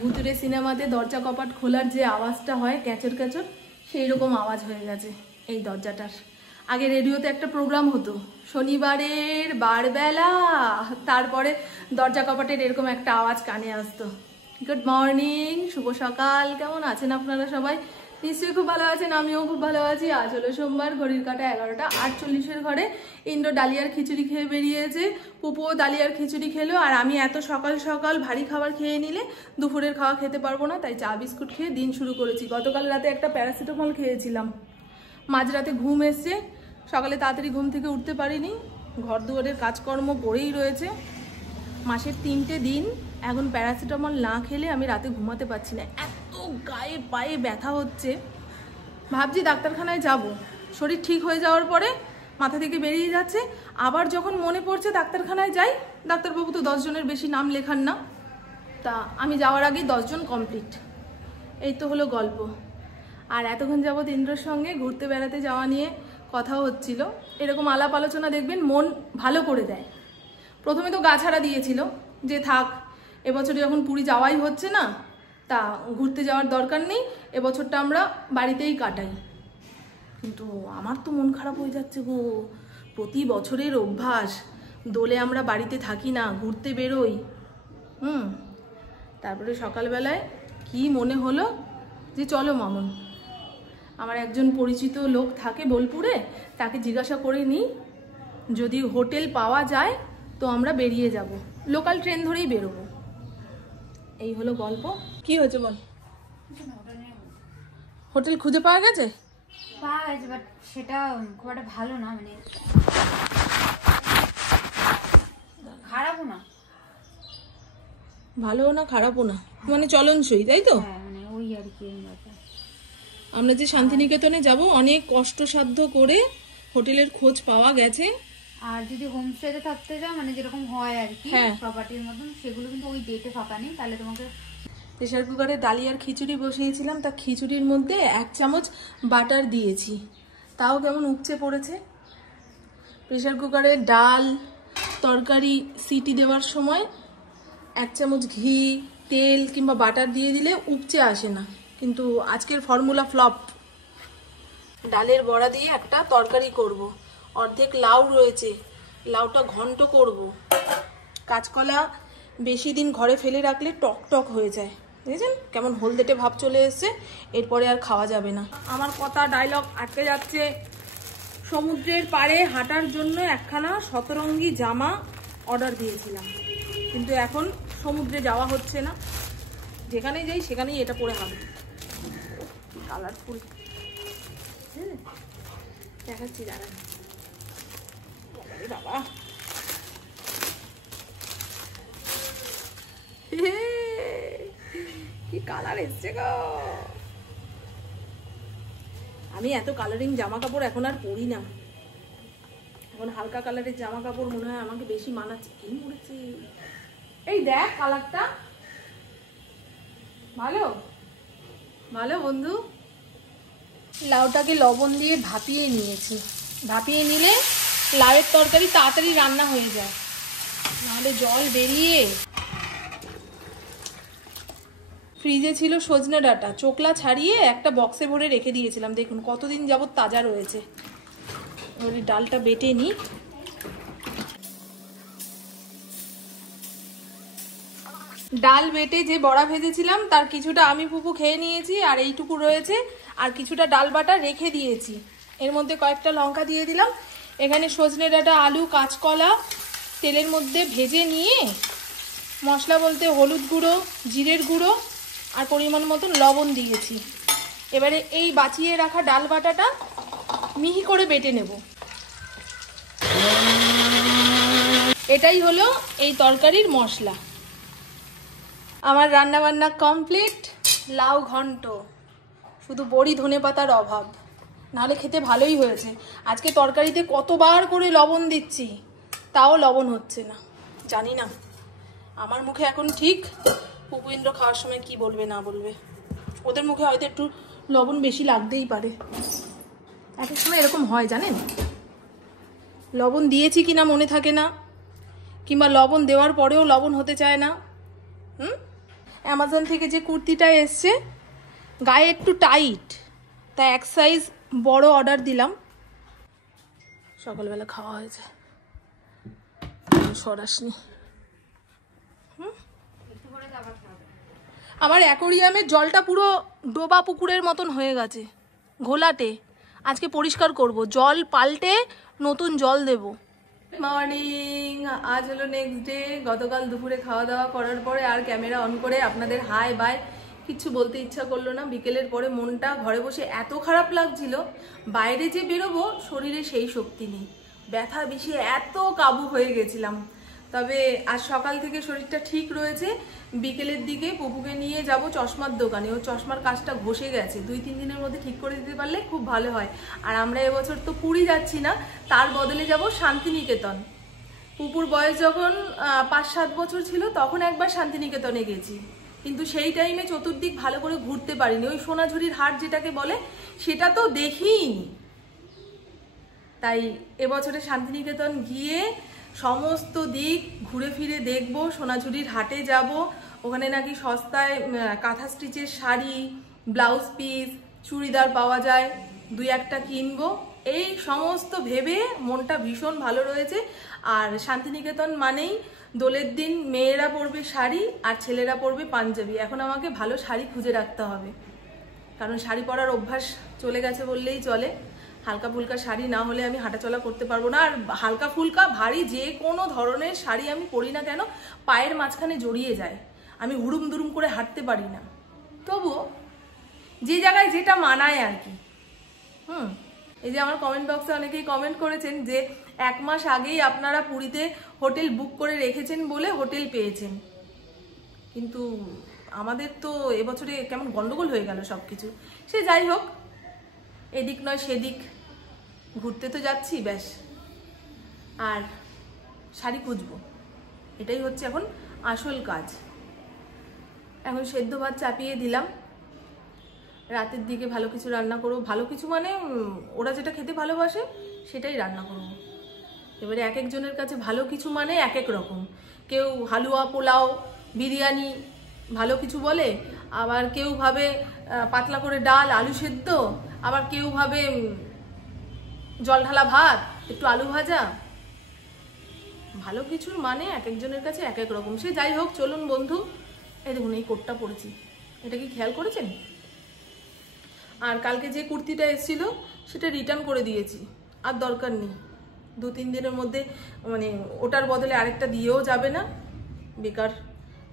ভুতুরে সিনেমাতে দরজা কপাট খোলার যে আওয়াজটা হয় ক্যাচর ক্যাচর, সেই রকম আওয়াজ হয়ে গেছে এই দরজাটার। আগে রেডিওতে একটা প্রোগ্রাম হতো শনিবারের বারবেলা, তারপরে দরজা কপাটের এরকম একটা আওয়াজ কানে আসতো। গুড মর্নিং, শুভ সকাল, কেমন আছেন আপনারা সবাই? নিশ্চয়ই খুব ভালো আছেন, আমিও খুব ভালো আছি। আজ হলো সোমবার, ঘড়ির কাঁটা 11:48 ঘরে। ইন্দ্র ডালিয়ার খিচুড়ি খেয়ে বেরিয়েছে, পুপুও ডালিয়ার খিচুড়ি খেলো, আর আমি এত সকাল সকাল ভারী খাবার খেয়ে নিলে দুপুরের খাওয়া খেতে পারবো না, তাই চা বিস্কুট খেয়ে দিন শুরু করেছি। গতকাল রাতে একটা প্যারাসিটামল খেয়েছিলাম, মাঝরাতে ঘুম এসছে, সকালে তাড়াতাড়ি ঘুম থেকে উঠতে পারিনি। ঘর দুয়ারের কাজকর্ম পড়েই রয়েছে। মাসের 3টে দিন এখন প্যারাসিটামল না খেলে আমি রাতে ঘুমাতে পারছি না, এত গায়ে পায়ে ব্যথা হচ্ছে। ভাবছি ডাক্তারখানায় যাব, শরীর ঠিক হয়ে যাওয়ার পরে মাথা থেকে বেরিয়ে যাচ্ছে। আবার যখন মনে পড়ছে ডাক্তারখানায় যাই, ডাক্তারবাবু তো 10 জনের বেশি নাম লেখান না, তা আমি যাওয়ার আগেই 10 জন কমপ্লিট। এই তো হলো গল্প। আর এতক্ষণ যাবৎ ইন্দ্রর সঙ্গে ঘুরতে বেড়াতে যাওয়া নিয়ে কথা হচ্ছিল। এরকম আলাপ আলোচনা দেখবেন মন ভালো করে দেয়। প্রথমে তো গা ছাড়া দিয়েছিল যে থাক, এবছর যখন পুরী যাওয়াই হচ্ছে না, তা ঘুরতে যাওয়ার দরকার নেই, এবছরটা আমরা বাড়িতেই কাটাই। কিন্তু আমার তো মন খারাপ হয়ে যাচ্ছে গো। প্রতি বছরের অভ্যাস, দোলে আমরা বাড়িতে থাকি না, ঘুরতে বেরোই। তারপরে সকালবেলায় কি মনে হলো যে চলো মামুন, আমার একজন পরিচিত লোক থাকে বোলপুরে, তাকে জিজ্ঞাসা করে নিই, যদি হোটেল পাওয়া যায় তো আমরা বেরিয়ে যাব, লোকাল ট্রেন ধরেই বেরোবো। এই হলো গল্প। কি হয়েছে বল? হোটেল খুঁজে পাওয়া গেছে? পাওয়া গেছে, বাট সেটা খুব একটা ভালো না, মানে খারাপও না, ভালোও না খারাপও না, মানে চলনসই, তাই তো? হ্যাঁ, মানে ওই আর কি। আমরা যে শান্তিনিকেতনে যাব, অনেক কষ্টসাধ্য করে হোটেলের খোঁজ পাওয়া গেছে। আর যদি হোমস্টেতে থাকতে যাও, মানে যেরকম হয় আর কি প্রপার্টির মতন, সেগুলো কিন্তু ওই ডেটে ফাঁকা নেই। তাহলে তোমাকে প্রেশার কুকারে ডালিয়ার খিচুড়ি বসিয়েছিলাম, তা খিচুড়ির মধ্যে 1 চামচ বাটার দিয়েছি, তাও কেমন উপচে পড়েছে। প্রেশার কুকারে ডাল তরকারি সিটি দেওয়ার সময় 1 চামচ ঘি, তেল কিংবা বাটার দিয়ে দিলে উপচে আসে না, কিন্তু আজকের ফর্মুলা ফ্লপ। ডালের বড়া দিয়ে একটা তরকারি করব, অর্ধেক লাউ রয়েছে, লাউটা ঘন্ট করব। কাঁচকলা বেশি দিন ঘরে ফেলে রাখলে টক টক হয়ে যায়, বুঝেছেন? কেমন হলদেটে ভাব চলে এসছে, এরপরে আর খাওয়া যাবে না। আমার কথা ডায়লগ আটকে যাচ্ছে। সমুদ্রের পাড়ে হাঁটার জন্য একখানা শতরঙ্গি জামা অর্ডার দিয়েছিলাম, কিন্তু এখন সমুদ্রে যাওয়া হচ্ছে না, যেখানেই যাই সেখানেই এটা পরে হাঁটবো। কালারফুল দেখাচ্ছি, দাঁড়ান। বাবা কি কালার এসছে গো! আমি এত কালারিং জামা কাপড় এখন আর পরি না, এখন হালকা কালারের জামা কাপড় মনে হয় আমাকে বেশি মানাচ্ছে। কি মরেছে, এই দেখ কালারটা ভালো ভালো বন্ধু। লাউটাকে লবণ দিয়ে ভাপিয়ে নিয়েছি, ভাপিয়ে নিলে লাউয়ের তরকারি তাড়াতাড়ি রান্না হয়ে যায়, নাহলে জল বেরিয়ে। ফ্রিজে ছিল সজনে ডাঁটা, চোকলা ছাড়িয়ে একটা বক্সে ভরে রেখে দিয়েছিলাম, দেখুন কতদিন যাবত তাজা রয়েছে। ওই ডালটা বেটে নিই। ডাল বেটে যে বড়া ভেজেছিলাম তার কিছুটা আমি পুপু খেয়ে নিয়েছি, আর এইটুকু রয়েছে, আর কিছুটা ডাল বাটা রেখে দিয়েছি। এর মধ্যে কয়েকটা লঙ্কা দিয়ে দিলাম। এখানে সজনে ডাঁটা, আলু, কাঁচকলা তেলের মধ্যে ভেজে নিয়ে, মশলা বলতে হলুদ গুঁড়ো, জিরের গুঁড়ো আর পরিমাণ মতন লবণ দিয়েছি। এবারে এই বাঁচিয়ে রাখা ডাল বাটাটা মিহি করে বেটে নেব। এটাই হলো এই তরকারির মশলা। আমার রান্না বান্না কমপ্লিট। লাউ ঘন্ট, শুধু বড়ি ধনে পাতার অভাব, নাহলে খেতে ভালোই হয়েছে। আজকে তরকারিতে কতবার করে লবণ দিচ্ছি, তাও লবণ হচ্ছে না। জানি না আমার মুখে এখন ঠিক, পুপুইন্দ্র খাওয়ার সময় কি বলবে না বলবে। ওদের মুখে হয়তো একটু লবণ বেশি লাগতেই পারে, এক এক সময় এরকম হয় জানেন। লবণ দিয়েছি কিনা মনে থাকে না, কিংবা লবণ দেওয়ার পরেও লবণ হতে চায় না। অ্যামাজন থেকে যে কুর্তিটা এসছে গায়ে একটু টাইট, তাই এক সাইজ বড় অর্ডার দিলাম। সকালবেলা খাওয়া হয়েছে, সরাসনি। আমার অ্যাকোরিয়ামের জলটা পুরো ডোবা পুকুরের মতন হয়ে গেছে, ঘোলাটে। আজকে পরিষ্কার করব, জল পাল্টে নতুন জল দেব। মর্নিং, আজ হলো নেক্সট ডে। গতকাল দুপুরে খাওয়া দাওয়া করার পরে আর ক্যামেরা অন করে আপনাদের হাই বাই কিছু বলতে ইচ্ছা করলো না। বিকেলের পরে মনটা ঘরে বসে এত খারাপ লাগছিল, বাইরে যে বেরোবো শরীরে সেই শক্তি নেই, ব্যথা বেশি এত কাবু হয়ে গেছিলাম। তবে আজ সকাল থেকে শরীরটা ঠিক রয়েছে। বিকেলের দিকে পুপুকে নিয়ে যাব চশমার দোকানে, ও চশমার কাজটা ঘষে গেছে, 2-3 দিনের মধ্যে ঠিক করে দিতে পারলে খুব ভালো হয়। আর আমরা এবছর তো পুরী যাচ্ছি না, তার বদলে যাব শান্তিনিকেতন। পুপুর বয়স যখন 5-7 বছর ছিল তখন একবার শান্তিনিকেতনে গেছি, কিন্তু সেই টাইমে চতুর্দিক ভালো করে ঘুরতে পারিনি। ওই সোনাঝুরির হাট যেটাকে বলে সেটা তো দেখিনি। তাই এবছরে শান্তিনিকেতন গিয়ে সমস্ত দিক ঘুরে ফিরে দেখবো। সোনাঝুরির হাটে যাব, ওখানে নাকি সস্তায় কাঁথা স্টিচের শাড়ি, ব্লাউজ পিস, চুড়িদার পাওয়া যায়, 2-1টা কিনবো। এই সমস্ত ভেবে মনটা ভীষণ ভালো রয়েছে। আর শান্তিনিকেতন মানেই দোলের দিন মেয়েরা পরবে শাড়ি আর ছেলেরা পরবে পাঞ্জাবি। এখন আমাকে ভালো শাড়ি খুঁজে রাখতে হবে, কারণ শাড়ি পরার অভ্যাস চলে গেছে বললেই চলে। হালকা ফুলকা শাড়ি না হলে আমি হাঁটাচলা করতে পারবো না। আর হালকা ফুলকা ভারী যে কোনো ধরনের শাড়ি আমি পরি না কেন, পায়ের মাঝখানে জড়িয়ে যায়, আমি হুড়ুম দুরুম করে হাঁটতে পারি না। তবুও যে জায়গায় যেটা মানায় আর কি। এই যে আমার কমেন্ট বক্সে অনেকেই কমেন্ট করেছেন যে 1 মাস আগেই আপনারা পুরীতে হোটেল বুক করে রেখেছেন বলে হোটেল পেয়েছেন, কিন্তু আমাদের তো এবছরে কেমন গন্ডগোল হয়ে গেল সবকিছু। সে যাই হোক, এদিক নয় সেদিক ঘুরতে তো যাচ্ছি, ব্যাস। আর শাড়ি খুঁজবো, এটাই হচ্ছে এখন আসল কাজ। এখন সেদ্ধ ভাত চাপিয়ে দিলাম, রাতের দিকে ভালো কিছু রান্না করবো। ভালো কিছু মানে ওরা যেটা খেতে ভালোবাসে সেটাই রান্না করবো। এবারে এক একজনের কাছে ভালো কিছু মানে এক এক রকম। কেউ হালুয়া, পোলাও, বিরিয়ানি ভালো কিছু বলে, আবার কেউ ভাবে পাতলা করে ডাল, আলু সেদ্ধ, আবার কেউ ভাবে জল ঢালা ভাত, একটু আলু ভাজা। ভালো কিছুর মানে এক একজনের কাছে এক এক রকম। সে যাই হোক, চলুন বন্ধু। এই দেখুন এই কোটটা পরেছি, এটা কি খেয়াল করেছেন? আর কালকে যে কুর্তিটা এসেছিল সেটা রিটার্ন করে দিয়েছি, আর দরকার নেই। 2-3 দিনের মধ্যে মানে ওটার বদলে আরেকটা দিয়েও যাবে না, বেকার।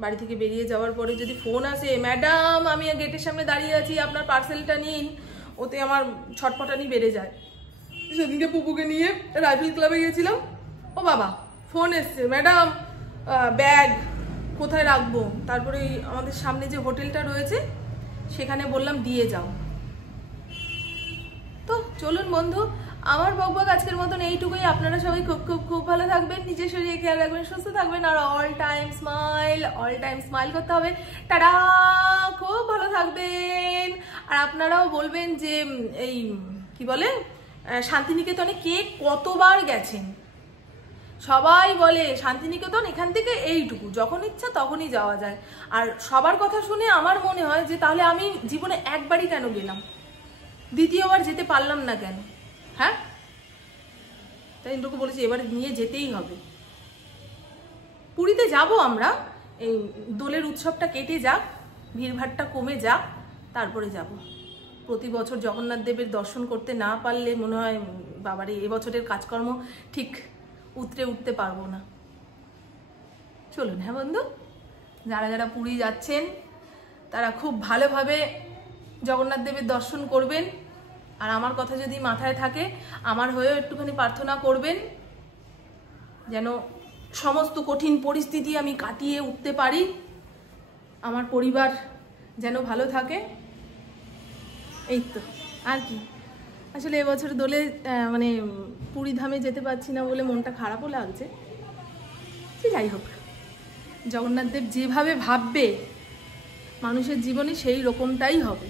বাড়ি থেকে বেরিয়ে যাওয়ার পরে যদি ফোন আসে, ম্যাডাম আমি গেটের সামনে দাঁড়িয়ে আছি, আপনার পার্সেলটা নিন, ওতে আমার ছটপটানি বেড়ে যায়। সেদিনকে পুপুকে নিয়ে রাইফেল ক্লাবে গেছিলাম, ও বাবা ফোন এসছে, ম্যাডাম ব্যাগ কোথায় রাখবো? তারপরে আমাদের সামনে যে হোটেলটা রয়েছে সেখানে বললাম দিয়ে যাও। তো চলুন বন্ধু, আমার বকবক আজকের মতন এইটুকুই। আপনারা সবাই খুব খুব খুব ভালো থাকবেন, নিজের শরীরে খেয়াল রাখবেন, সুস্থ থাকবেন, আর অল টাইম স্মাইল করতে হবে। টাটা, খুব ভালো থাকবেন। আর আপনারাও বলবেন যে এই কি বলে শান্তিনিকেতনে কে কতবার গেছেন। সবাই বলে শান্তিনিকেতন এখান থেকে এইটুকু, যখন ইচ্ছা তখনই যাওয়া যায়। আর সবার কথা শুনে আমার মনে হয় যে তাহলে আমি জীবনে একবারই কেন গেলাম, দ্বিতীয়বার যেতে পারলাম না কেন? হ্যাঁ, তাই ইন্দ্রকে বলেছি এবার নিয়ে যেতেই হবে। পুরীতে যাব আমরা, এই দোলের উৎসবটা কেটে যাক, ভিড়ভাড়টা কমে যাক, তারপরে যাব। প্রতি বছর জগন্নাথ দেবের দর্শন করতে না পারলে মনে হয় বাবারে এবছরের কাজকর্ম ঠিক উতরে উঠতে পারবো না। চলুন হ্যাঁ বন্ধু, যারা যারা পুরী যাচ্ছেন তারা খুব ভালোভাবে জগন্নাথ দেবের দর্শন করবেন। আর আমার কথা যদি মাথায় থাকে, আমার হয়েও একটুখানি প্রার্থনা করবেন যেন সমস্ত কঠিন পরিস্থিতি আমি কাটিয়ে উঠতে পারি, আমার পরিবার যেন ভালো থাকে। এই তো, আর কি। আসলে এবছর দোলে মানে পুরী ধামে যেতে পারছি না বলে মনটা খারাপও লাগছে। যাই হোক, জগন্নাথ দেব যেভাবে ভাববে মানুষের জীবনে সেই রকমটাই হবে।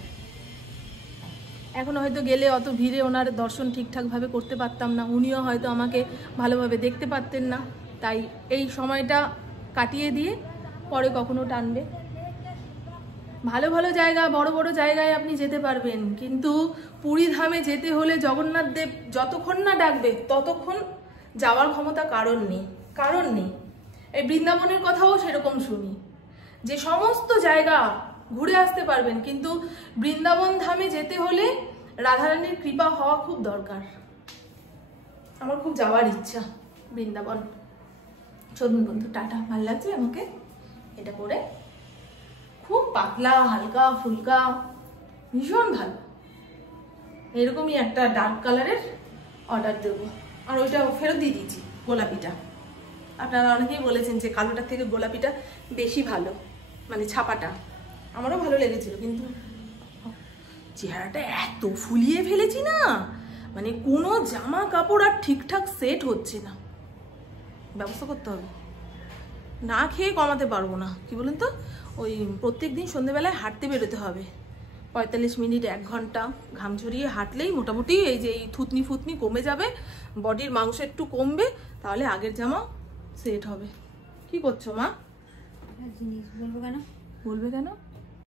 এখন হয়তো গেলে অত ভিড়ে ওনার দর্শন ঠিকঠাকভাবে করতে পারতাম না, উনিও হয়তো আমাকে ভালোভাবে দেখতে পারতেন না। তাই এই সময়টা কাটিয়ে দিয়ে পরে কখনো টানবে। ভালো ভালো জায়গা, বড় বড় জায়গায় আপনি যেতে পারবেন, কিন্তু পুরী ধামে যেতে হলে জগন্নাথ দেব যতক্ষণ না ডাকবে ততক্ষণ যাওয়ার ক্ষমতা কারণ নেই। এই বৃন্দাবনের কথাও সেরকম শুনি যে সমস্ত জায়গা ঘুরে আসতে পারবেন, কিন্তু বৃন্দাবন ধামে যেতে হলে রাধারানীর কৃপা হওয়া খুব দরকার। আমার খুব যাওয়ার ইচ্ছা বৃন্দাবন। চলুন বন্ধু, টাটা। ভালো লাগছে আমাকে এটা পরে, খুব পাতলা, হালকা ফুলকা, ভীষণ ভালো। এরকমই একটা ডার্ক কালারের অর্ডার দেবো। আর ওইটা ফেরত দিয়ে দিয়েছি, গোলাপিটা। আপনারা অনেকেই বলেছেন যে কালোটার থেকে গোলাপিটা বেশি ভালো, মানে ছাপাটা। আমারও ভালো লেগেছিল, কিন্তু চেহারাটা এত ফুলিয়ে ফেলেছি না, মানে কোনো জামা কাপড় আর ঠিকঠাক সেট হচ্ছে না। ব্যবস্থা করতে হবে, না খেয়ে কমাতে পারবো না। কি বলুন তো, ওই প্রত্যেক দিন সন্ধ্যেবেলায় হাঁটতে বেরোতে হবে, 45 মিনিট 1 ঘন্টা ঘাম ঝরিয়ে হাঁটলেই মোটামুটি এই যে এই থুতনি ফুতনি কমে যাবে, বডির মাংস একটু কমবে, তাহলে আগের জামা সেট হবে। কি করছো মা? জিনিস বলবো কেন? বলবে কেন?